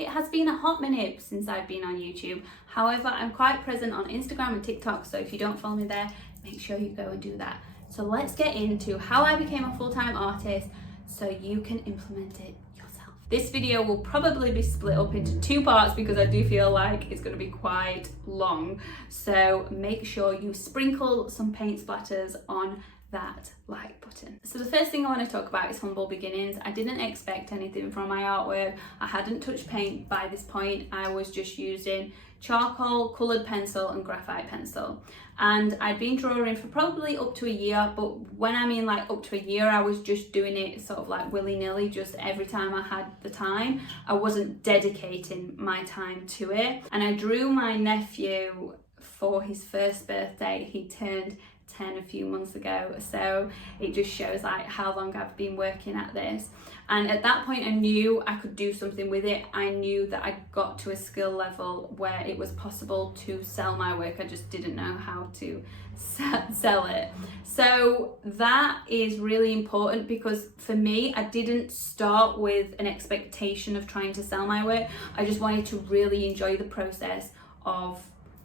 It has been a hot minute since I've been on YouTube. However, I'm quite present on Instagram and TikTok, so if you don't follow me there, make sure you go and do that. So let's get into how I became a full-time artist so you can implement it yourself. This video will probably be split up into 2 parts because I do feel like it's going to be quite long. So make sure you sprinkle some paint splatters on that like button. So the first thing I want to talk about is humble beginnings. I didn't expect anything from my artwork. I hadn't touched paint by this point. I was just using charcoal, coloured pencil and graphite pencil. And I'd been drawing for probably up to a year, but when I mean like up to a year, I was just doing it sort of like willy-nilly, just every time I had the time. I wasn't dedicating my time to it. And I drew my nephew for his first birthday. He turned 10 a few months ago, so it just shows like how long I've been working at this. And at that point I knew I could do something with it. I knew that I got to a skill level where it was possible to sell my work. I just didn't know how to sell it. So that is really important because for me, I didn't start with an expectation of trying to sell my work. I just wanted to really enjoy the process of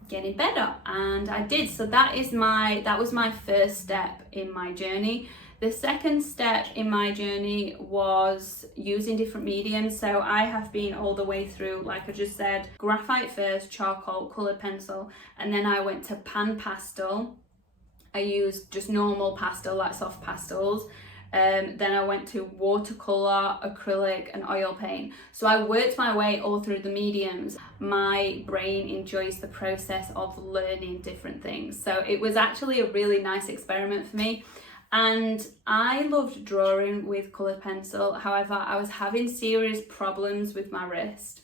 getting better, and I did. So that was my first step in my journey. The second step in my journey was using different mediums. So I have been all the way through, like I just said, graphite first, charcoal, coloured pencil, and then I went to pan pastel. I used just normal pastel, like soft pastels. Then I went to watercolour, acrylic and oil paint. So I worked my way all through the mediums. My brain enjoys the process of learning different things. So it was actually a really nice experiment for me. And I loved drawing with coloured pencil. However, I was having serious problems with my wrist.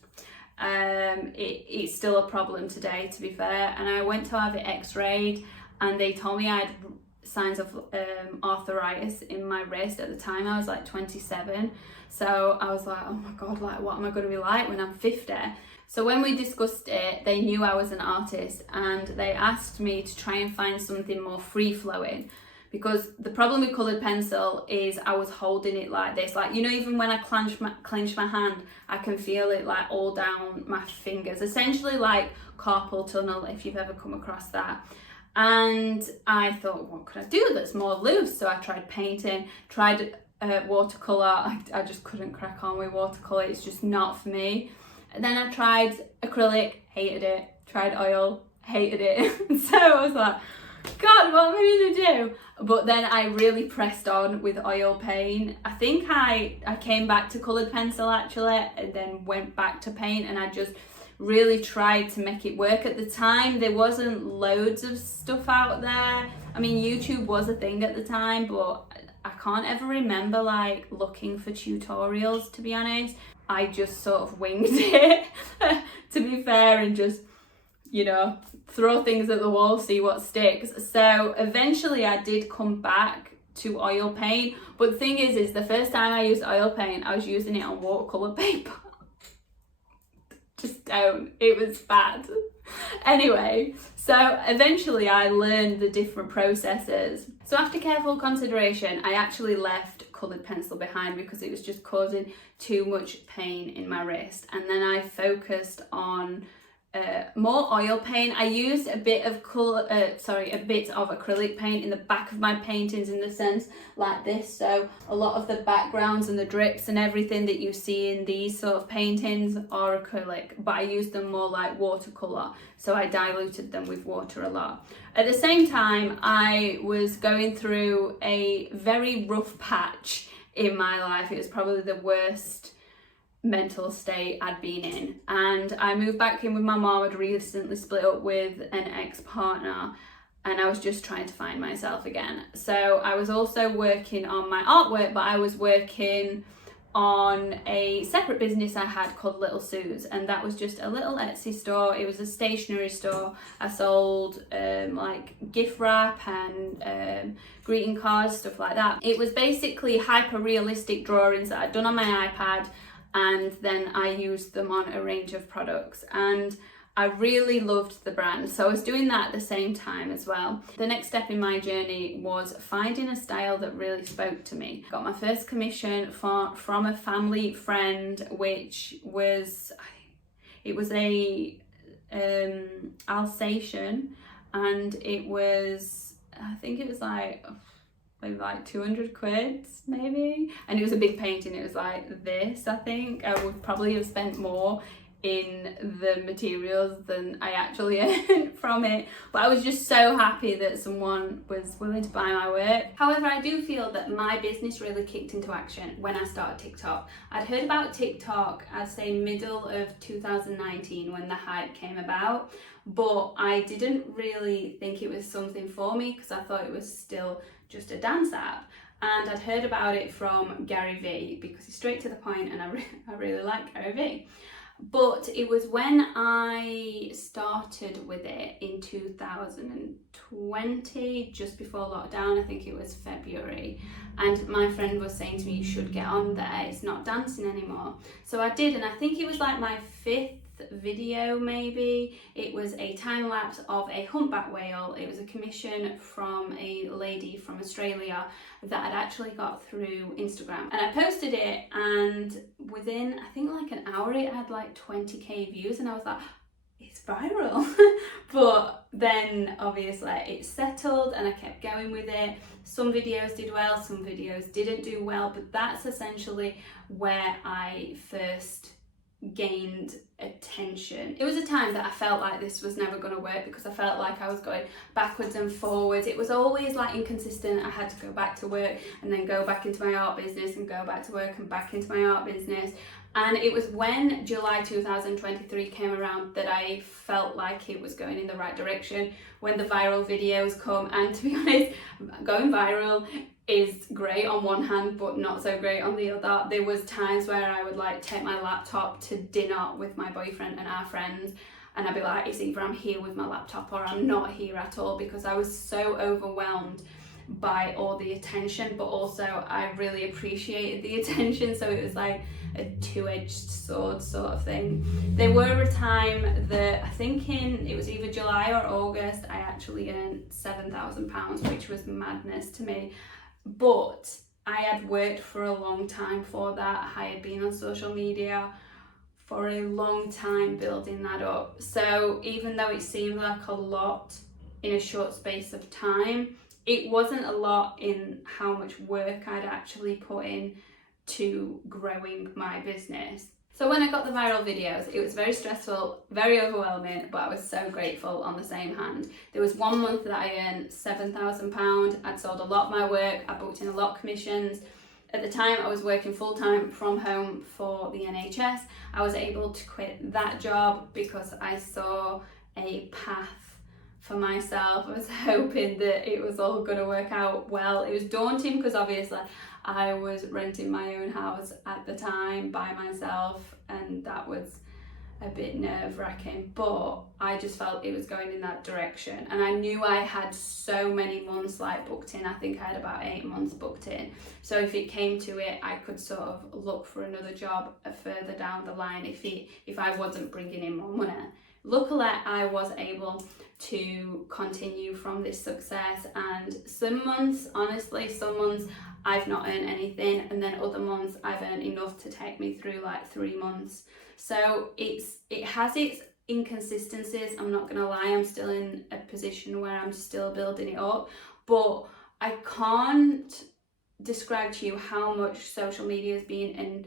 It's still a problem today, to be fair. And I went to have it x-rayed and they told me I had signs of arthritis in my wrist. At the time I was like 27, so I was like, oh my god, like what am I going to be like when I'm 50? So when we discussed it, they knew I was an artist and they asked me to try and find something more free-flowing, because the problem with coloured pencil is I was holding it like this, like, you know, even when I clench my hand, I can feel it like all down my fingers, essentially like carpal tunnel, if you've ever come across that. And I thought, what could I do that's more loose? So I tried painting, tried watercolour. I just couldn't crack on with watercolour. It's just not for me. And then I tried acrylic, hated it. Tried oil, hated it. So I was like, God, what am I gonna do? But then I really pressed on with oil paint. I think I came back to coloured pencil actually, and then went back to paint, and I just really tried to make it work. At the time there wasn't loads of stuff out there. I mean, YouTube was a thing at the time, but I can't ever remember like looking for tutorials, to be honest. I just sort of winged it to be fair, and just, you know, throw things at the wall, see what sticks. So eventually I did come back to oil paint, but the thing is the first time I used oil paint, I was using it on watercolour paper. Just don't, it was bad. Anyway, so eventually I learned the different processes. So after careful consideration, I actually left coloured pencil behind because it was just causing too much pain in my wrist. And then I focused on more oil paint. I used a bit of acrylic paint in the back of my paintings, in the sense like this. So a lot of the backgrounds and the drips and everything that you see in these sort of paintings are acrylic, but I used them more like watercolor. So I diluted them with water a lot. At the same time, I was going through a very rough patch in my life. It was probably the worst mental state I'd been in, and I moved back in with my mom. I'd recently split up with an ex-partner, and I was just trying to find myself again. So I was also working on my artwork, but I was working on a separate business I had called Little Sue's, and that was just a little Etsy store. It was a stationery store. I sold like gift wrap and greeting cards, stuff like that. It was basically hyper realistic drawings that I'd done on my iPad, and then I used them on a range of products, and I really loved the brand. So I was doing that at the same time as well. The next step in my journey was finding a style that really spoke to me. Got my first commission from a family friend, which was, It was a Alsatian, and it was, I think it was like maybe like 200 quid maybe, and it was a big painting. It was like this. I think I would probably have spent more in the materials than I actually earned from it, but I was just so happy that someone was willing to buy my work. However, I do feel that my business really kicked into action when I started TikTok. I'd heard about TikTok, I'd say middle of 2019 when the hype came about, but I didn't really think it was something for me because I thought it was still just a dance app. And I'd heard about it from Gary Vee because he's straight to the point, and I really like Gary Vee. But it was when I started with it in 2020, just before lockdown. I think it was February, and my friend was saying to me, you should get on there, it's not dancing anymore. So I did, and I think it was like my 5th video maybe. It was a time lapse of a humpback whale. It was a commission from a lady from Australia that I'd actually got through Instagram, and I posted it, and within I think like an hour it had like 20k views, and I was like, it's viral. But then obviously it settled and I kept going with it. Some videos did well, some videos didn't do well, but that's essentially where I first gained attention. It was a time that I felt like this was never going to work because I felt like I was going backwards and forwards. It was always like inconsistent. I had to go back to work and then go back into my art business and go back to work and back into my art business. And it was when July 2023 came around that I felt like it was going in the right direction, when the viral videos come. And to be honest, going viral is great on one hand but not so great on the other. There was times where I would like take my laptop to dinner with my boyfriend and our friends, and I'd be like, it's either I'm here with my laptop or I'm not here at all, because I was so overwhelmed by all the attention, but also I really appreciated the attention, so it was like a two-edged sword sort of thing. There were a time that I think it was either July or August, I actually earned £7,000, which was madness to me. But I had worked for a long time for that. I had been on social media for a long time building that up. So even though it seemed like a lot in a short space of time, it wasn't a lot in how much work I'd actually put in to growing my business. So when I got the viral videos, it was very stressful, very overwhelming, but I was so grateful on the same hand. There was 1 month that I earned £7,000. I'd sold a lot of my work, I booked in a lot of commissions. At the time I was working full-time from home for the NHS. I was able to quit that job because I saw a path for myself. I was hoping that it was all going to work out well. It was daunting because obviously I was renting my own house at the time by myself, and that was a bit nerve-wracking, but I just felt it was going in that direction, and I knew I had so many months like booked in. I think I had about 8 months booked in, so if it came to it I could sort of look for another job further down the line if I wasn't bringing in more money. Luckily I was able to continue from this success, and some months, honestly, some months I've not earned anything, and then other months I've earned enough to take me through like 3 months. So it has its inconsistencies, I'm not gonna lie. I'm still in a position where I'm still building it up, but I can't describe to you how much social media has been in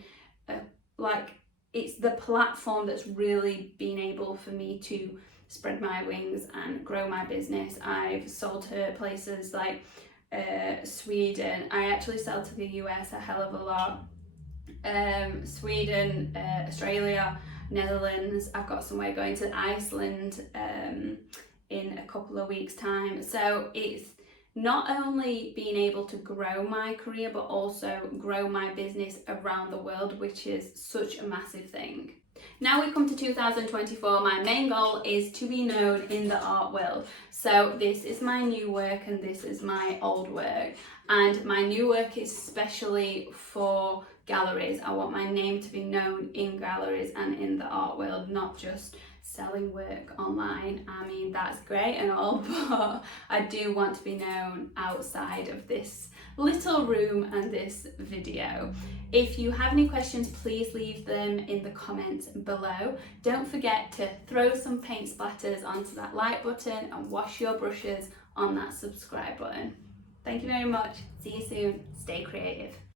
it's the platform that's really been able for me to spread my wings and grow my business. I've sold to places like Sweden. I actually sell to the US a hell of a lot. Sweden, Australia, Netherlands. I've got somewhere going to Iceland in a couple of weeks' time. So it's not only being able to grow my career, but also grow my business around the world, which is such a massive thing. Now we come to 2024, my main goal is to be known in the art world. So this is my new work and this is my old work. And my new work is especially for galleries. I want my name to be known in galleries and in the art world, not just selling work online. I mean, that's great and all, but I do want to be known outside of this little room and this video. If you have any questions, please leave them in the comments below. Don't forget to throw some paint splatters onto that like button and wash your brushes on that subscribe button. Thank you very much. See you soon. Stay creative.